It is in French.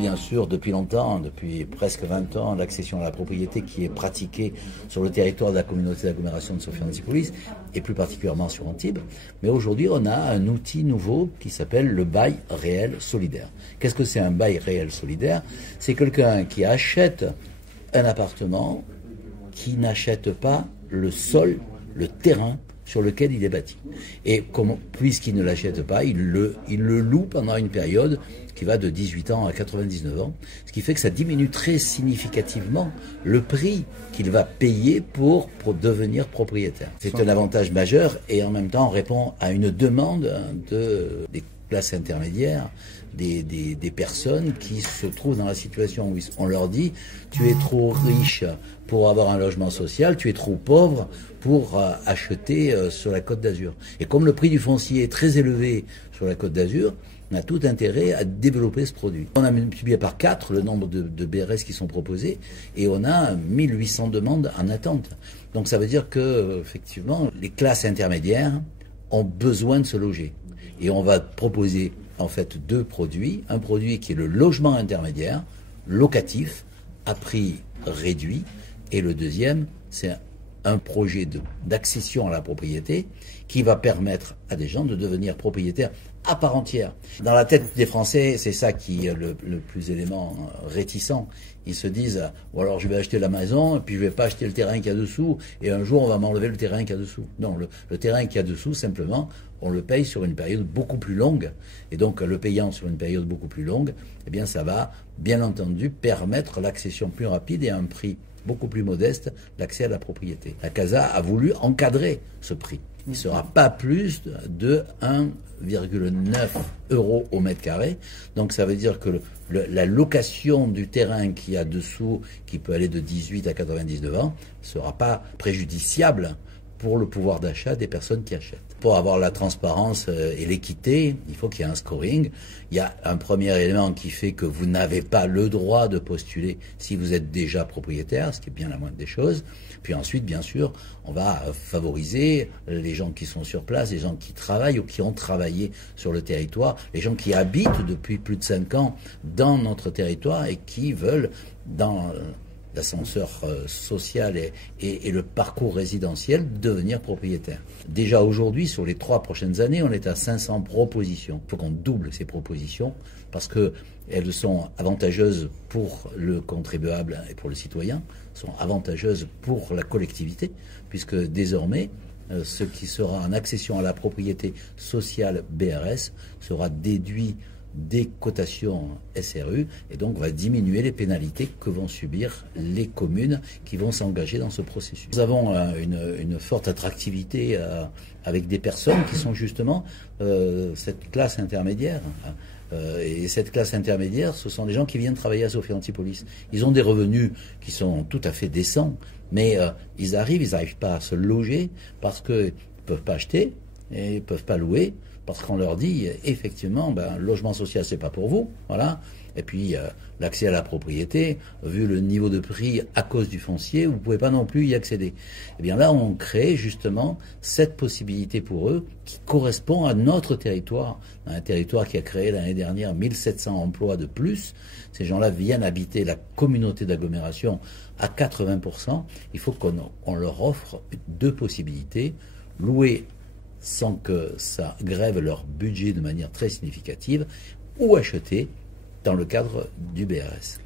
bien sûr depuis longtemps, depuis presque 20 ans, l'accession à la propriété qui est pratiquée sur le territoire de la communauté d'agglomération de Sophia-Antipolis, et plus particulièrement sur Antibes. Mais aujourd'hui, on a un outil nouveau qui s'appelle le bail réel solidaire. Qu'est-ce que c'est un bail réel solidaire? C'est quelqu'un qui achète un appartement, qui n'achète pas le sol, le terrain sur lequel il est bâti. Et puisqu'il ne l'achète pas, il le loue pendant une période qui va de 18 ans à 99 ans, ce qui fait que ça diminue très significativement le prix qu'il va payer pour devenir propriétaire. C'est un avantage majeur et en même temps on répond à une demande des classes intermédiaires, des personnes qui se trouvent dans la situation où on leur dit « tu es trop riche pour avoir un logement social, tu es trop pauvre pour acheter sur la Côte d'Azur ». Et comme le prix du foncier est très élevé sur la Côte d'Azur, on a tout intérêt à développer ce produit. On a multiplié par 4 le nombre de BRS qui sont proposés et on a 1800 demandes en attente. Donc ça veut dire que effectivement, les classes intermédiaires ont besoin de se loger. Et on va proposer en fait 2 produits. Un produit qui est le logement intermédiaire, locatif, à prix réduit. Et le deuxième, c'est un projet d'accession à la propriété qui va permettre à des gens de devenir propriétaires à part entière. Dans la tête des Français, c'est ça qui est le plus élément réticent. Ils se disent, ou alors je vais acheter la maison, et puis je vais pas acheter le terrain qu'il y a dessous, et un jour on va m'enlever le terrain qu'il y a dessous. Non, le terrain qu'il y a dessous, simplement, on le paye sur une période beaucoup plus longue. Et donc, le payant sur une période beaucoup plus longue, eh bien, ça va, bien entendu, permettre l'accession plus rapide et à un prix beaucoup plus modeste, l'accès à la propriété. La CASA a voulu encadrer ce prix. Il ne sera pas plus de 1,9 € au mètre carré. Donc ça veut dire que la location du terrain qu'il y a dessous, qui peut aller de 18 à 99 ans, ne sera pas préjudiciable pour le pouvoir d'achat des personnes qui achètent. Pour avoir la transparence et l'équité, il faut qu'il y ait un scoring. Il y a un premier élément qui fait que vous n'avez pas le droit de postuler si vous êtes déjà propriétaire, ce qui est bien la moindre des choses. Puis ensuite, bien sûr, on va favoriser les gens qui sont sur place, les gens qui travaillent ou qui ont travaillé sur le territoire, les gens qui habitent depuis plus de 5 ans dans notre territoire et qui veulent, dans l'ascenseur social et le parcours résidentiel, devenir propriétaire. Déjà aujourd'hui, sur les 3 prochaines années, on est à 500 propositions. Il faut qu'on double ces propositions parce qu'elles sont avantageuses pour le contribuable et pour le citoyen, sont avantageuses pour la collectivité, puisque désormais, ce qui sera en accession à la propriété sociale BRS sera déduit des cotations SRU et donc va diminuer les pénalités que vont subir les communes qui vont s'engager dans ce processus. Nous avons une forte attractivité avec des personnes qui sont justement cette classe intermédiaire. Et cette classe intermédiaire, ce sont des gens qui viennent travailler à Sophia-Antipolis. Ils ont des revenus qui sont tout à fait décents, mais ils n'arrivent pas à se loger parce qu'ils ne peuvent pas acheter et ils ne peuvent pas louer. Parce qu'on leur dit, effectivement, le logement social, c'est pas pour vous, voilà. Et puis, l'accès à la propriété, vu le niveau de prix à cause du foncier, vous pouvez pas non plus y accéder. Eh bien là, on crée justement cette possibilité pour eux qui correspond à notre territoire, un territoire qui a créé l'année dernière 1700 emplois de plus. Ces gens-là viennent habiter la communauté d'agglomération à 80%. Il faut qu'on leur offre 2 possibilités, louer sans que ça grève leur budget de manière très significative, ou acheter dans le cadre du BRS.